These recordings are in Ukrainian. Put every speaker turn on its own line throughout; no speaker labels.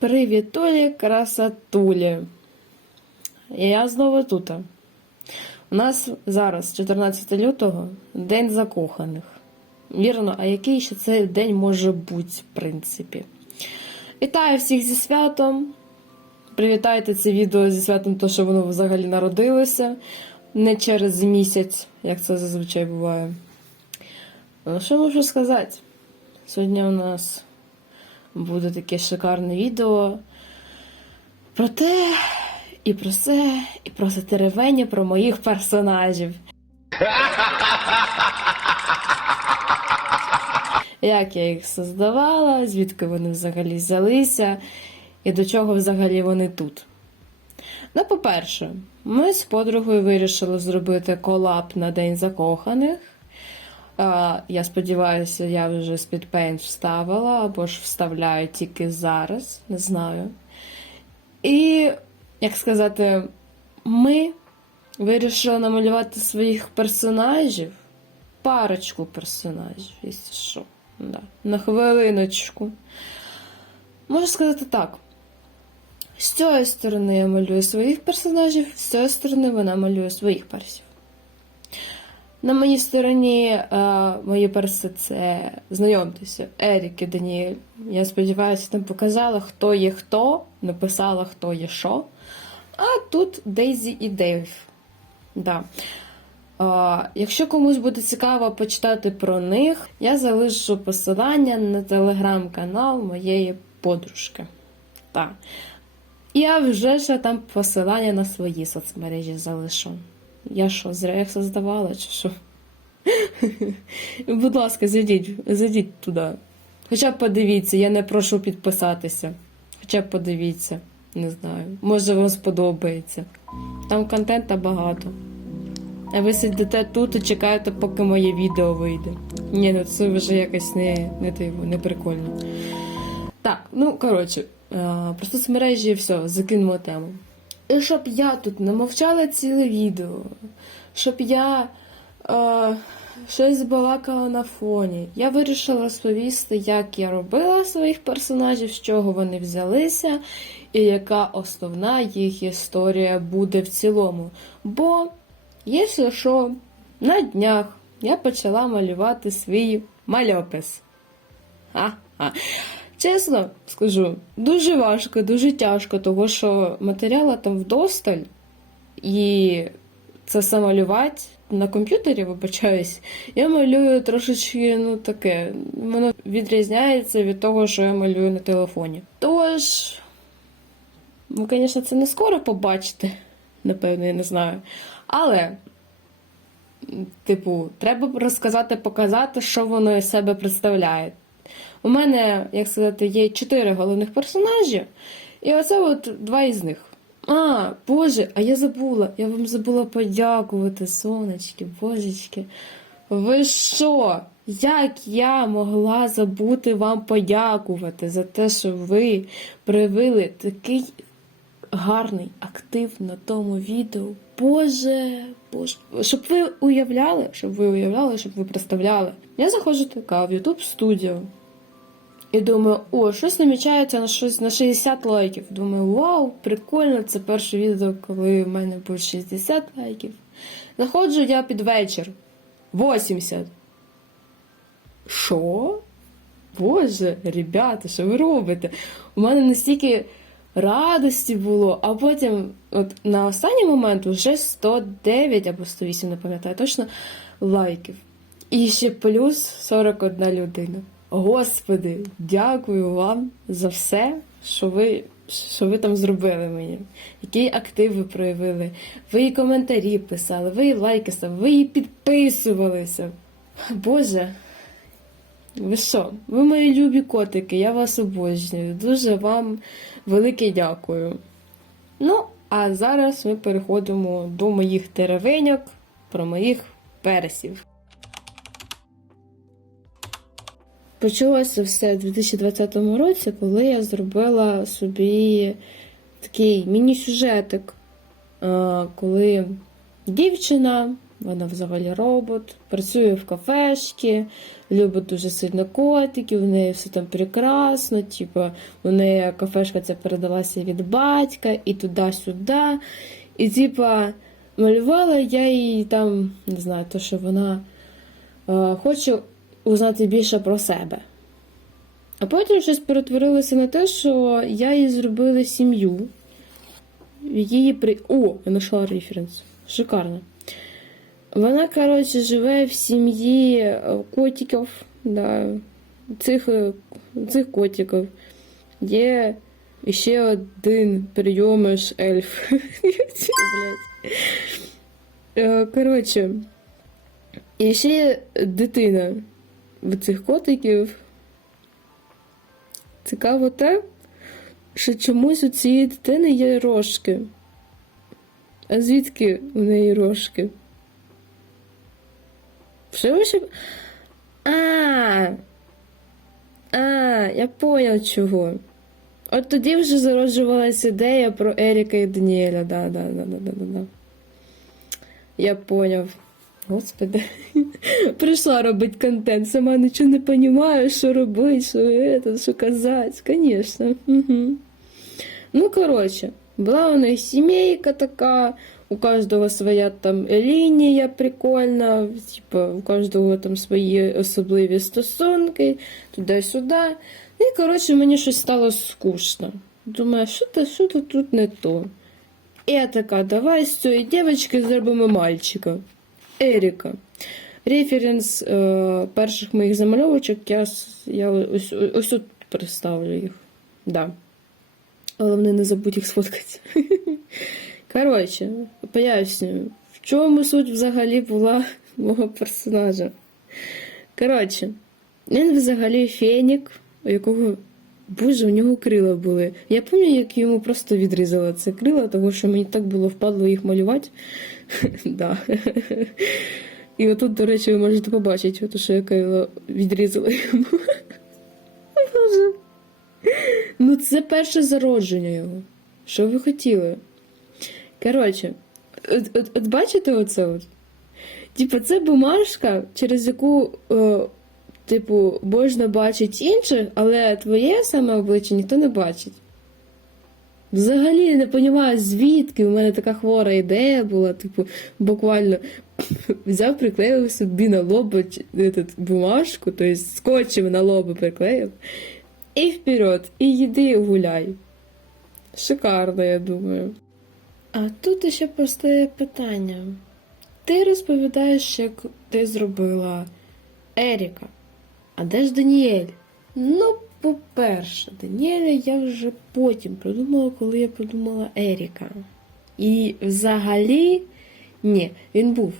Привітулі, красотулі. І я знову тут. У нас зараз 14 лютого, День закоханих. Вірно, а який ще цей день може бути, в принципі? Вітаю всіх зі святом. Привітайте це відео зі святом, то що воно взагалі народилося. Не через місяць, як це зазвичай буває. Ну, що можу сказати? Сьогодні у нас буде таке шикарне відео про те, і про все, і про затеревені про моїх персонажів. Як я їх создавала, звідки вони взагалі взялися, і до чого взагалі вони тут. Ну, по-перше, ми з подругою вирішили зробити колаб на День закоханих. Я сподіваюся, я вже з Paint вставила або ж вставляю тільки зараз, не знаю. І, як сказати, ми вирішили намалювати своїх персонажів, парочку персонажів, якщо що. Да. На хвилиночку. Можу сказати так. З цієї сторони я малюю своїх персонажів, з цієї сторони вона малює своїх персів. На моїй стороні е, мої перси це знайомтеся, Ерік і Даніель. Я сподіваюся, там показала, хто є хто, написала, хто є що. А тут Дейзі і Дейв. Да. Е, якщо комусь буде цікаво почитати про них, я залишу посилання на телеграм-канал моєї подружки. Так. Я вже ж там посилання на свої соцмережі залишу. Я що, зря їх создавала, чи що? Будь ласка, зайдіть, зайдіть туди. Хоча б подивіться, я не прошу підписатися. Хоча б подивіться, не знаю. Може вам сподобається. Там контента багато. А ви сидите тут і чекаєте, поки моє відео вийде. Ні, ну це вже якось не, не, диво, не прикольно. Так, ну коротше, е, про соцмережі все, закинемо тему. І щоб я тут не мовчала ціле відео, щоб я е, щось балакала на фоні. Я вирішила розповісти, як я робила своїх персонажів, з чого вони взялися, і яка основна їх історія буде в цілому. Бо, якщо що, на днях я почала малювати свій мальопис. А-а. Чесно скажу, дуже важко, дуже тяжко, тому що матеріалу там вдосталь, і це все на комп'ютері, вибачаюсь, я малюю трошечки, ну таке, воно відрізняється від того, що я малюю на телефоні. Тож, ви, звісно, це не скоро побачите, напевно, я не знаю. Але, типу, треба розказати, показати, що воно із себе представляє. У мене, як сказати, є чотири головних персонажі, і оце от два із них. А, Боже, а я забула, я вам забула подякувати, сонечки, божечки. Ви що? Як я могла забути вам подякувати за те, що ви привели такий гарний актив на тому відео? Боже, Боже, щоб ви уявляли, щоб ви уявляли, щоб ви представляли. Я заходжу така в YouTube Studio. І думаю, о, щось намічається на щось на 60 лайків. Думаю, вау, прикольно, це перше відео, коли в мене буде 60 лайків. Заходжу я під вечір. 80. Що? Боже, ребята, що ви робите? У мене настільки радості було, а потім, от на останній момент, вже 109 або 108, не пам'ятаю точно, лайків. І ще плюс 41 людина. Господи, дякую вам за все, що ви що ви там зробили мені. Який актив ви проявили. Ви і коментарі писали, ви і лайки ставили, ви і підписувалися. Боже, ви що? Ви мої любі котики, я вас обожнюю. Дуже вам велике дякую. Ну, а зараз ми переходимо до моїх теревеньок про моїх персів. Почалося все в 2020 році, коли я зробила собі такий міні-сюжетик, е, коли дівчина Вона взагалі робот, працює в кафешці, любить дуже сильно котиків, у неї все там прекрасно. Типу, у неї кафешка ця передалася від батька і туди-сюди. І, типа, малювала я їй там, не знаю, то, що вона е, хоче узнати більше про себе. А потім щось перетворилося на те, що я їй зробила сім'ю. Її при. О, я знайшла референс. Шикарно. Вона, коротше, живе в сім'ї е, котиків, да, цих, е, цих котиків. Є ще один прийомиш ельф. Е, Коротше, і ще дитина в цих котиків. Цікаво те, що чомусь у цієї дитини є рожки. А звідки у неї рожки? Що ви ще... А, а, я поняв чого. От тоді вже зароджувалася ідея про Еріка і Даніеля. Да, да, да, да, да, да, да. Я поняв. Господи. Прийшла робити контент, сама нічого не розумію, що робити, що, это, що казати. Звісно. Угу. Ну, коротше, була у них сімейка така, у кожного своя там лінія прикольна, типу, у кожного там свої особливі стосунки, туди-сюди. І, коротше, мені щось стало скучно. Думаю, що то, що то тут не то. І я така, давай з цієї дівчинки зробимо мальчика. Еріка. Референс е, перших моїх замальовочок я, я ось, ось тут представлю їх. Да. Головне, не забудь їх сфоткати. Коротше, пояснюю, в чому суть взагалі була мого персонажа. Коротше, він взагалі фенік, у якого. Боже, у нього крила були. Я пам'ятаю, як йому просто відрізала це крила, тому що мені так було впадло їх малювати. Да. І отут, до речі, ви можете побачити, от, що я відрізала йому. Боже. Ну, це перше зародження його. Що ви хотіли? Коротше, от, от, от бачите оце от? Типа, це бумажка, через яку, е, типу, можна бачити інших, але твоє саме обличчя ніхто не бачить. Взагалі не розумію, звідки у мене така хвора ідея була, типу, буквально взяв, приклеїв собі на этот, бумажку, тобто скотчем на лоба приклеїв, і вперед, і йди і гуляй. Шикарно, я думаю. А тут ще просте питання. Ти розповідаєш, як ти зробила Еріка. А де ж Даніель? Ну, по-перше, Даніеля я вже потім придумала, коли я придумала Еріка. І взагалі, ні, він був.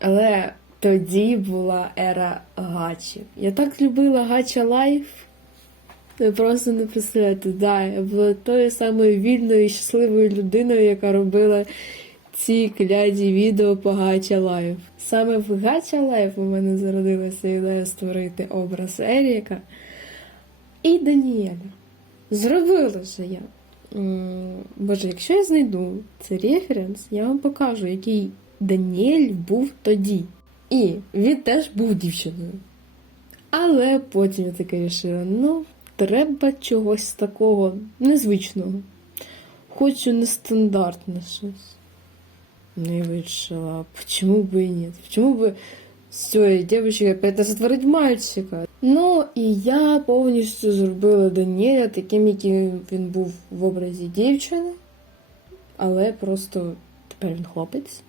Але тоді була ера гачі. Я так любила гача лайф. Ви просто не представляєте, да, я була тою самою вільною і щасливою людиною, яка робила ці кляді відео по Гача Лайф. Саме в Гача Лайф у мене зародилася ідея створити образ Еріка і Даніеля. Зробила же я. Боже, якщо я знайду цей референс, я вам покажу, який Даніель був тоді. І він теж був дівчиною. Але потім я таке рішила: ну, треба чогось такого незвичного. Хочу нестандартне щось. Ну и вирішила, почему бы и нет? Почему бы з цієї дівчинки опять не сотворить мальчика? Ну і я повністю зробила Даніеля таким, яким він був в образі дівчини, але просто тепер він хлопець.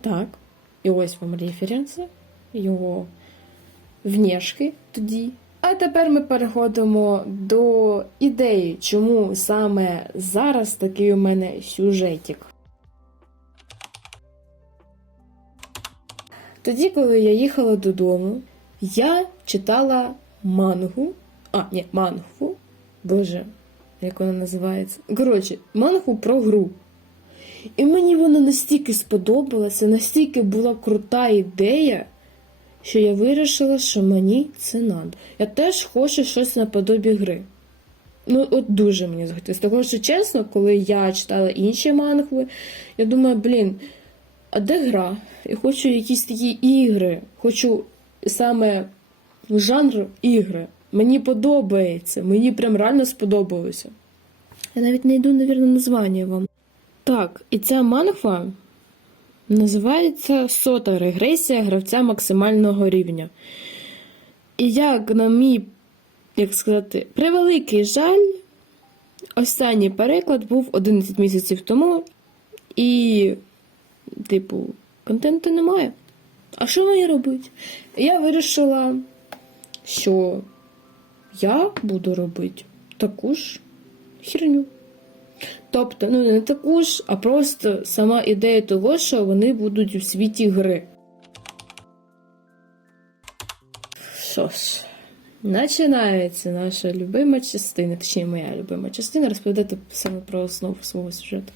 Так. І ось вам референси його внешки тоді. А тепер ми переходимо до ідеї, чому саме зараз такий у мене сюжетик. Тоді, коли я їхала додому, я читала мангу. А, ні, мангу. Боже, як вона називається? Коротше, мангу про гру. І мені вона настільки сподобалася, настільки була крута ідея, що я вирішила, що мені це надо. Я теж хочу щось наподобі гри. Ну, от дуже мені захотілося. Тому що чесно, коли я читала інші мангви, я думаю, блін, а де гра? Я хочу якісь такі ігри. Хочу саме жанр ігри. Мені подобається. Мені прям реально сподобалося. Я навіть не йду, навірно, названня вам. Так, і ця манхва називається сота регресія гравця максимального рівня. І як на мій, як сказати, превеликий жаль, останній переклад був 11 місяців тому, і, типу, контенту немає. А що мені робити? Я вирішила, що я буду робити таку ж херню. Тобто, ну не таку ж, а просто сама ідея того, що вони будуть у світі гри. Що ж, починається наша любима частина, точніше моя любима частина, розповідати саме про основу свого сюжету.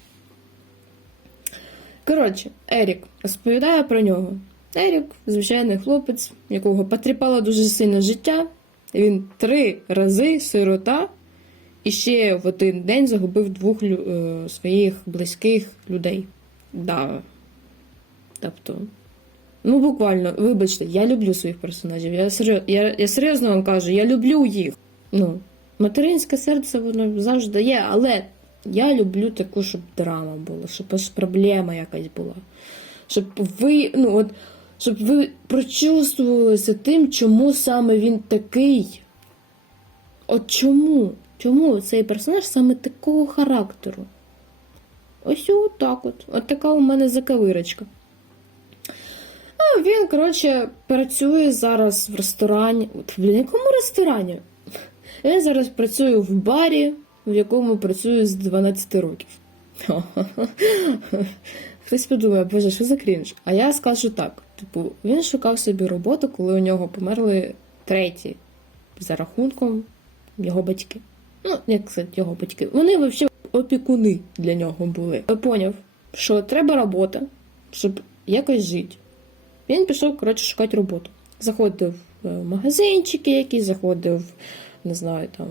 Коротше, Ерік розповідає про нього. Ерік, звичайний хлопець, якого потріпало дуже сильно життя. Він три рази сирота і ще в один день загубив двох е, своїх близьких людей. Да. Тобто, ну буквально, вибачте, я люблю своїх персонажів. Я, серйоз, я, я серйозно вам кажу, я люблю їх. Ну, материнське серце воно завжди є, але я люблю таку, щоб драма була, щоб аж проблема якась була. Щоб ви, ну от, щоб ви прочувствувалися тим, чому саме він такий. От чому? Чому цей персонаж саме такого характеру? Ось отак от. От така у мене закавирочка. А він, коротше, працює зараз в ресторані. От в якому ресторані? Він зараз працює в барі, в якому працює з 12 років. Хтось подумає, боже, що за крінж? А я скажу так: типу, він шукав собі роботу, коли у нього померли треті за рахунком його батьки. Ну, як сказати, його батьки. Вони взагалі опікуни для нього були. Я поняв, що треба робота, щоб якось жити. Він пішов, коротше, шукати роботу. Заходив в магазинчики якісь, заходив, не знаю, там,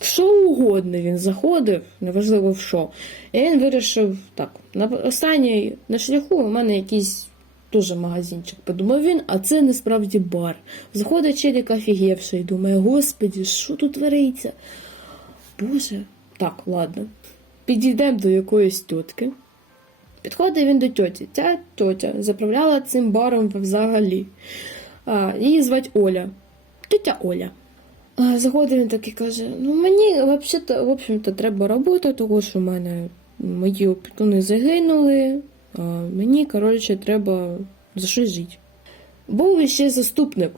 в що угодно він заходив, неважливо в що. І він вирішив, так, на останній на шляху у мене якийсь дуже магазинчик, подумав він, а це насправді бар. Заходить челік офігівший, думає, господі, що тут твориться? Боже, так, ладно. Підійдемо до якоїсь тітки. Підходить він до тьоті. Ця тьотя заправляла цим баром взагалі. Її звати Оля. Тетя Оля. Заходить він такий каже: ну мені взагалі-то, в общем-то, треба робота, тому що в мене мої опікуни загинули. А, мені, коротше, треба за щось жити. Був ще заступник.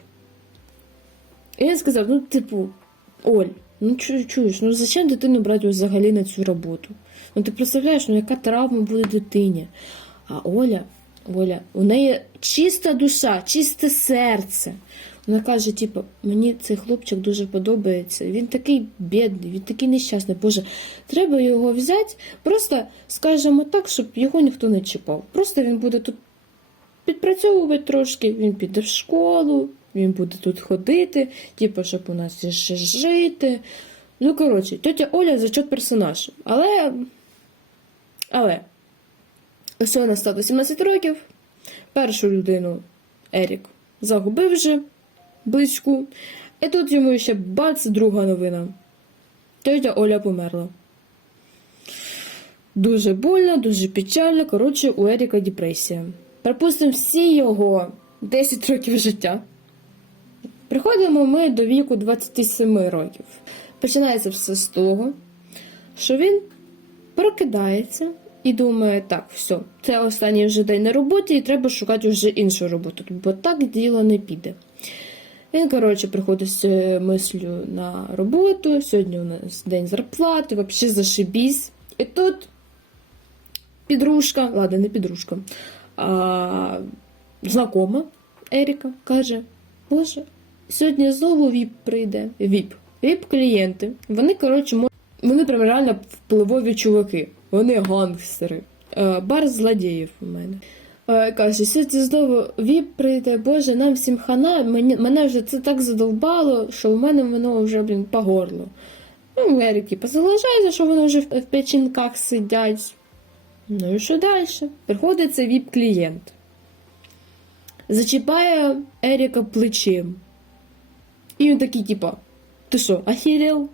І він сказав: ну, типу, Оль, ну чу- чуєш, ну зачем дитину брати взагалі на цю роботу? Ну ти представляєш, ну яка травма буде дитині? А Оля, Оля, у неї чиста душа, чисте серце. Вона каже: типу, мені цей хлопчик дуже подобається. Він такий бідний, він такий нещасний. Боже, треба його взяти, просто скажемо так, щоб його ніхто не чіпав. Просто він буде тут підпрацьовувати трошки, він піде в школу, він буде тут ходити, типу, щоб у нас ще жити. Ну, коротше, тетя Оля зачет персонаж. Але. Але. Вона стало 17 років. Першу людину Ерік загубив вже близьку. І тут йому ще бац, друга новина. Тетя Оля померла. Дуже больно, дуже печально. Коротше, у Еріка депресія. Припустимо, всі його 10 років життя. Приходимо ми до віку 27 років. Починається все з того, що він прокидається і думає, так, все, це останній вже день на роботі, і треба шукати вже іншу роботу, бо так діло не піде. Він, коротше, приходить з цією мислю на роботу. Сьогодні у нас день зарплати, взагалі зашибісь. І тут підружка, ладно, не підружка, а знакома Еріка каже: Боже, сьогодні знову ВІП прийде. ВІП. ВІП-клієнти. Вони, коротше, вони прям реально впливові чуваки. Вони гангстери. Е, Бар злодіїв у мене. Е, Каже, сьогодні знову ВІП прийде, боже, нам всім хана, мені, мене вже це так задовбало, що в мене воно вже, блін, по горло. Ну, Еріки позалежається, що вони вже в печінках сидять. Ну і що далі? Приходить цей віп-клієнт. Зачіпає Еріка плечем. І він такий, типа, ти що, охерел?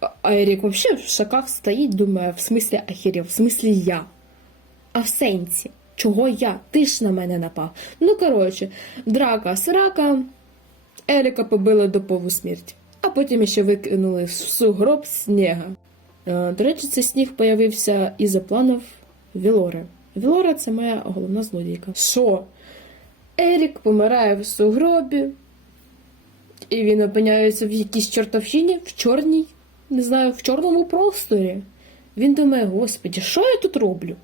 А- Ерік вообще в шоках стоїть, думає, в смислі охерел, в смислі я. А в сенсі, чого я? Ти ж на мене напав. Ну, коротше, драка срака, Еріка побили до полусмерті, а потім ще викинули в сугроб снега. Е, До речі, цей сніг появився із-за планів Вілори. Вілора це моя головна злодійка. Що? Ерік помирає в сугробі, і він опиняється в якійсь чортовщині, в чорній, не знаю, в чорному просторі. Він думає, господі, що я тут роблю?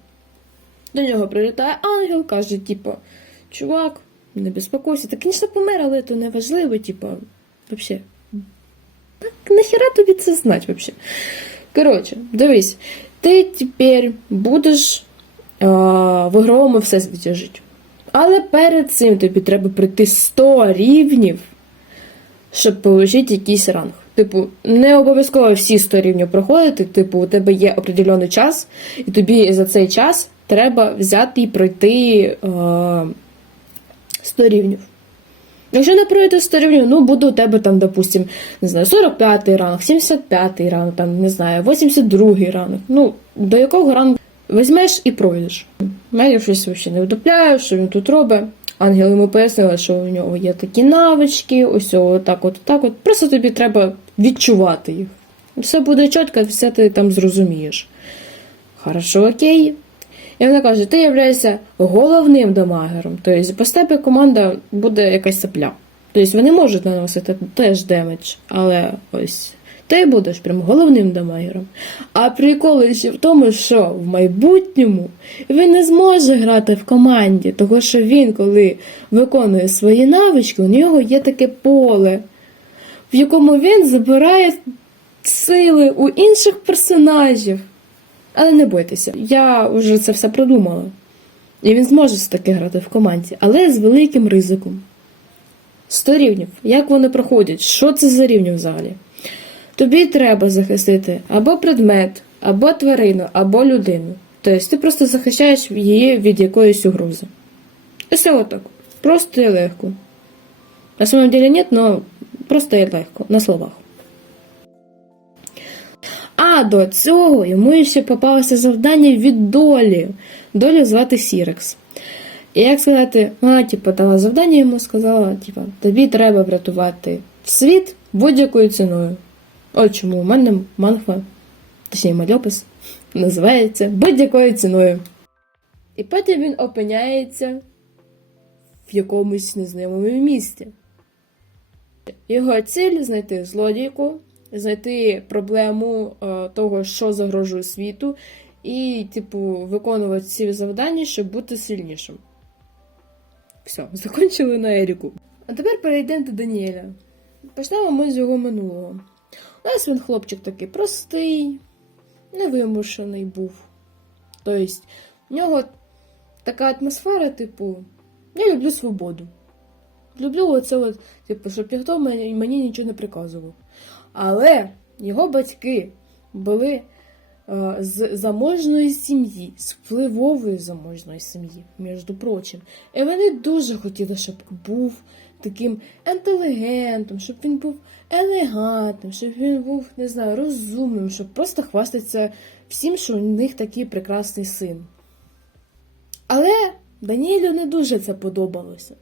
До нього прилітає ангел, каже, типу, чувак, не безпокойся. Та, звісно, помер, але то не важливо, типу, вообще. Так нахіра тобі це знати, вообще? Коротше, дивись, ти тепер будеш а, в ігровому всесвіті жити. Але перед цим тобі треба пройти 100 рівнів, щоб отримати якийсь ранг. Типу, не обов'язково всі 100 рівнів проходити, типу, у тебе є определений час, і тобі за цей час треба взяти і пройти е, 100 рівнів. Якщо не пройти 100 рівнів, ну буде у тебе там, допустим, не знаю, 45 ранг, 75 й ранг, там, не знаю, 82 ранг. Ну, до якого рангу візьмеш і пройдеш. Мері щось взагалі не вдупляє, що він тут робить. Ангел йому пояснила, що у нього є такі навички, ось отак, от, так от. Просто тобі треба відчувати їх. Все буде чітко, все ти там зрозумієш. Хорошо, окей. І вона каже: ти являєшся головним дамагером. Тобто без тебе команда буде якась сапля. Тобто вони можуть наносити теж демедж, але ось ти будеш прям головним дамагером. А прикол ще в тому, що в майбутньому він не зможе грати в команді, тому що він, коли виконує свої навички, у нього є таке поле, в якому він забирає сили у інших персонажів. Але не бойтеся, я вже це все продумала. І він зможе все-таки грати в команді, але з великим ризиком. 100 рівнів. Як вони проходять? Що це за рівні взагалі? Тобі треба захистити або предмет, або тварину, або людину. Тобто ти просто захищаєш її від якоїсь угрози. І все отак. Просто і легко. На самом деле нет, но просто і легко, на словах. А до цього йому ще попалося завдання від долі. Долю звати Сірекс. І як сказати, вона типу, дала завдання йому, сказала, типу, тобі треба врятувати світ будь-якою ціною. От чому у мене манхва, точніше мальопис, називається будь-якою ціною. І потім він опиняється в якомусь незнайомому місті. Його ціль знайти злодійку, знайти проблему е, того, що загрожує світу, і, типу, виконувати ці завдання, щоб бути сильнішим. Все, закончили на Еріку. А тепер перейдемо до Даніеля. Почнемо ми з його минулого. У нас він хлопчик такий простий, невимушений був. Тобто, в нього така атмосфера, типу, я люблю свободу. Люблю оце, от, типу, щоб ніхто мені нічого не приказував. Але його батьки були е, з заможної сім'ї, з впливової заможної сім'ї, між прочим. І вони дуже хотіли, щоб був таким інтелігентом, щоб він був елегантним, щоб він був, не знаю, розумним, щоб просто хвастатися всім, що у них такий прекрасний син. Але Даніелю не дуже це подобалося.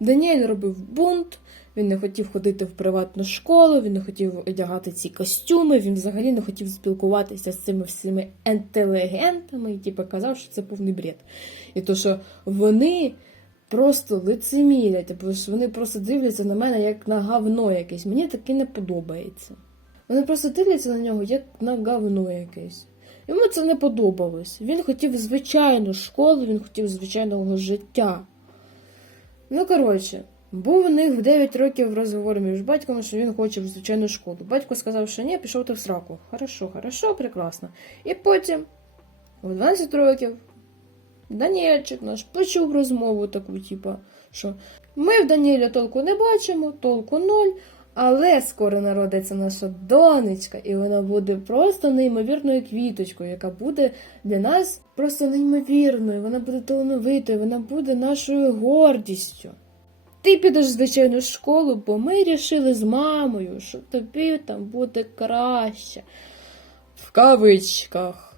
Даніель робив бунт, він не хотів ходити в приватну школу, він не хотів одягати ці костюми, він взагалі не хотів спілкуватися з цими всіми інтелігентами і типу, казав, що це повний бред. І то, що вони просто лицемірять, що вони просто дивляться на мене як на говно якесь. Мені таке не подобається. Вони просто дивляться на нього як на говно якесь. Йому це не подобалось. Він хотів звичайну школу, він хотів звичайного життя. Ну, коротше, був у них в 9 років розговор між батьком, що він хоче в звичайну школу. Батько сказав, що ні, пішов ти в сраку. Хорошо, хорошо, прекрасно. І потім, у 12 років, Даніельчик наш почув розмову таку, типу, що ми в Даніеля толку не бачимо, толку ноль, Але скоро народиться наша донечка, і вона буде просто неймовірною квіточкою, яка буде для нас просто неймовірною. Вона буде талановитою, вона буде нашою гордістю. Ти підеш в звичайну школу, бо ми рішили з мамою, що тобі там буде краще. В кавичках.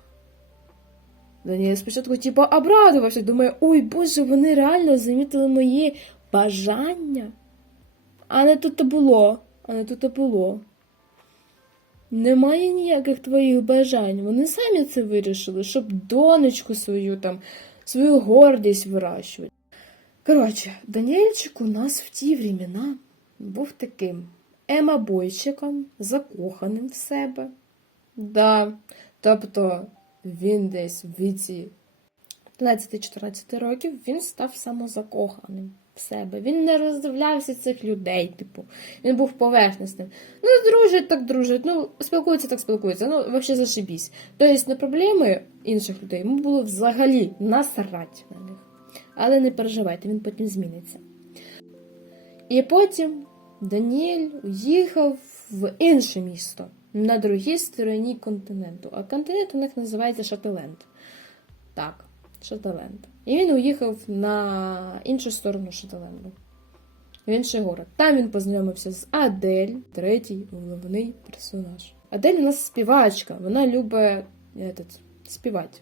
Даніель спочатку типу, обрадувався, думає, ой Боже, вони реально замітили мої бажання. А не тут то було, а не тут то було. Немає ніяких твоїх бажань. Вони самі це вирішили, щоб донечку свою там, свою гордість вирощувати. Коротше, Даніельчик у нас в ті времена був таким емабойчиком, закоханим в себе. Да, тобто він десь в віці 13-14 років він став самозакоханим в себе. Він не роздивлявся цих людей, типу, він був поверхностним. Ну, дружить, так дружить, ну, спілкується, так спілкується, ну, взагалі зашибісь. Тобто на проблеми інших людей йому було взагалі насрать на них. Але не переживайте, він потім зміниться. І потім Даніель уїхав в інше місто на другій стороні континенту. А континент у них називається Шателенд. Так, Шателенд. І він уїхав на іншу сторону Шателенду. В інший город. Там він познайомився з Адель, третій головний персонаж. Адель у нас співачка, вона любить співати.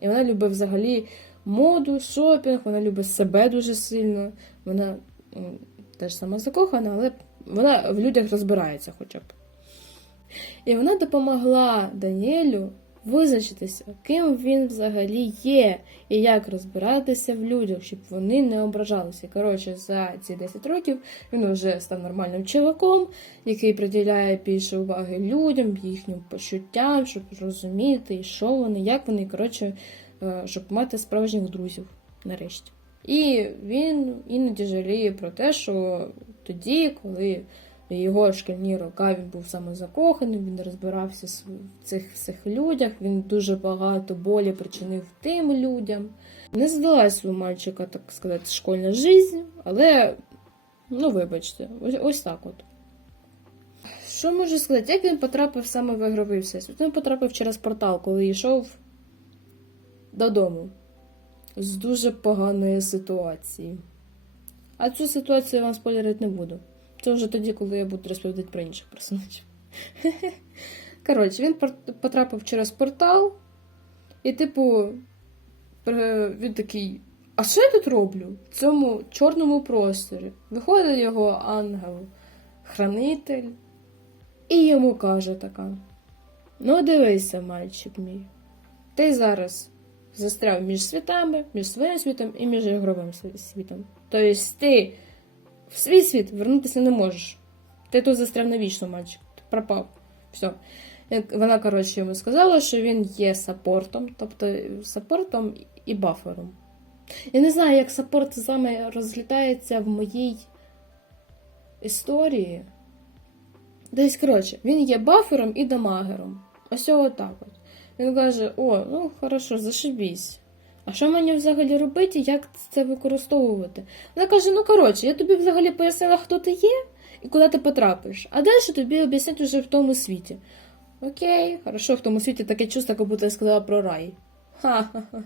І вона любить взагалі моду, шопінг, вона любить себе дуже сильно. Вона теж сама закохана, але вона в людях розбирається хоча б. І вона допомогла Даніелю визначитися, ким він взагалі є, і як розбиратися в людях, щоб вони не ображалися. Коротше, за ці 10 років він вже став нормальним чоловіком, який приділяє більше уваги людям, їхнім почуттям, щоб розуміти, що вони, як вони, коротше, щоб мати справжніх друзів нарешті. І він іноді жаліє про те, що тоді, коли його шкільні роки він був саме закоханий, він розбирався в цих всіх людях, він дуже багато болі причинив тим людям. Не здалась у мальчика, так сказати, школьна життя, але, ну, вибачте, ось, ось так от. Що можу сказати? Як він потрапив саме в ігровий всесвіт? Він потрапив через портал, коли йшов додому з дуже поганої ситуації. А цю ситуацію я вам спойлерити не буду. Це вже тоді, коли я буду розповідати про інших персонажів. Коротше, він потрапив через портал, і, типу, він такий. А що я тут роблю? В цьому чорному просторі. Виходить його ангел, хранитель, і йому каже така: Ну, дивися, мальчик мій, ти зараз застряв між світами, між своїм світом і між ігровим світом. Тобто ти в свій світ вернутися не можеш. Ти тут застряв навічно, мальчик. Ти пропав. Все. Вона, коротше, йому сказала, що він є саппортом, тобто саппортом і бафером. Я не знаю, як саппорт саме розлітається в моїй історії. Десь, коротше, він є бафером і дамагером. Ось отак от. Він каже: о, ну хорошо, зашибісь. А що мені взагалі робити, як це використовувати? Вона каже: ну коротше, я тобі взагалі пояснила, хто ти є і куди ти потрапиш. А далі тобі об'яснять уже в тому світі. Окей, хорошо, в тому світі таке чувство, як будто я сказала про рай. Ха-ха-ха.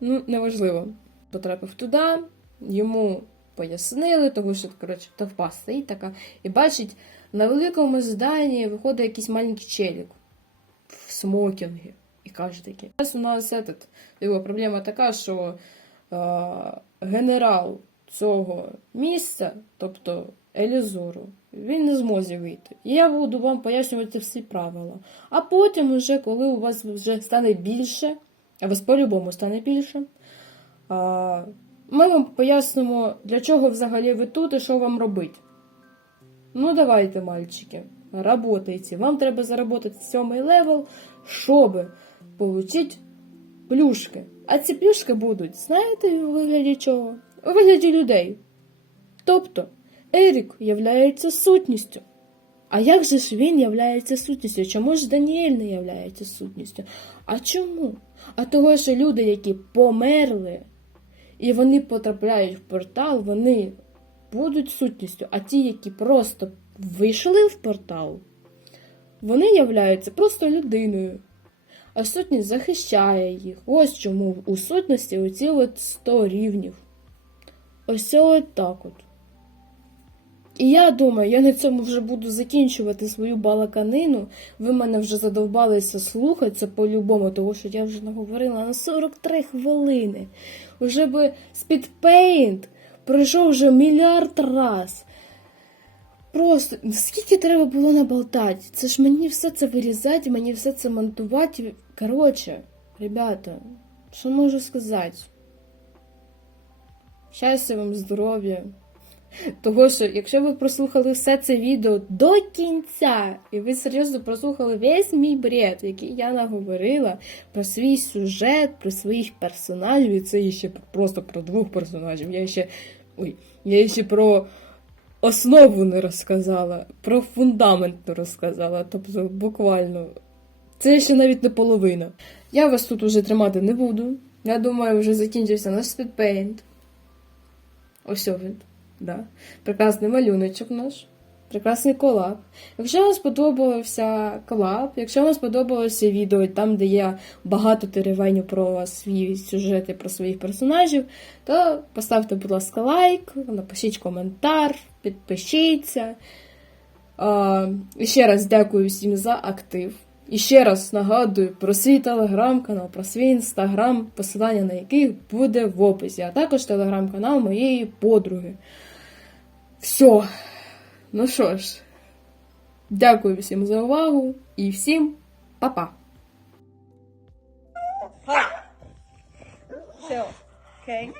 Ну, неважливо. Потрапив туди, йому пояснили, тому що, коротше, товпа стоїть така, і бачить, на великому зданні виходить якийсь маленький челік в смокінгі. Каже таке. Зараз у нас этот, його проблема така, що е, генерал цього місця, тобто Елізору, він не зможе вийти. Я буду вам пояснювати всі правила. А потім, уже, коли у вас вже стане більше, а вас по-любому стане більше, а, ми вам пояснимо, для чого взагалі ви тут і що вам робити. Ну, давайте, мальчики, работайте. Вам треба заработати сьомий левел, щоб получить плюшки. А ці плюшки будуть, знаєте, у вигляді чого? У вигляді людей. Тобто, Ерік являється сутністю. А як же ж він являється сутністю? Чому ж Даніель не являється сутністю? А чому? А того, що люди, які померли, і вони потрапляють в портал, вони будуть сутністю, а ті, які просто вийшли в портал, вони являються просто людиною. А сутність захищає їх. Ось чому у сутності оці от 100 рівнів. Ось от так от. І я думаю, я на цьому вже буду закінчувати свою балаканину. Ви мене вже задовбалися слухати це по-любому, тому що я вже наговорила на 43 хвилини. Уже би спідпейнт пройшов вже мільярд раз. Просто скільки треба було наболтати? Це ж мені все це вирізати, мені все це монтувати. Коротше, ребята, що можу сказати? Щастя вам, здоров'я. Того що, якщо ви прослухали все це відео до кінця, і ви серйозно прослухали весь мій бред, який я наговорила про свій сюжет, про своїх персонажів, і це ще просто про двох персонажів. Я ще. Ой, я ще про основу не розказала, про фундамент не розказала. Тобто, буквально. Це ще навіть не половина. Я вас тут уже тримати не буду. Я думаю, вже закінчився наш спідпейнт. Ось він. Да. Прекрасний малюночок наш. Прекрасний колаб. Якщо вам сподобався колаб, якщо вам сподобалося відео там, де є багато теревеню про свій сюжет і про своїх персонажів, то поставте, будь ласка, лайк, напишіть коментар, підпишіться. А, і ще раз дякую всім за актив. І ще раз нагадую про свій телеграм-канал, про свій інстаграм, посилання на який буде в описі, а також телеграм-канал моєї подруги. Все. Ну що ж, дякую всім за увагу і всім па-па!
Chill. Okay.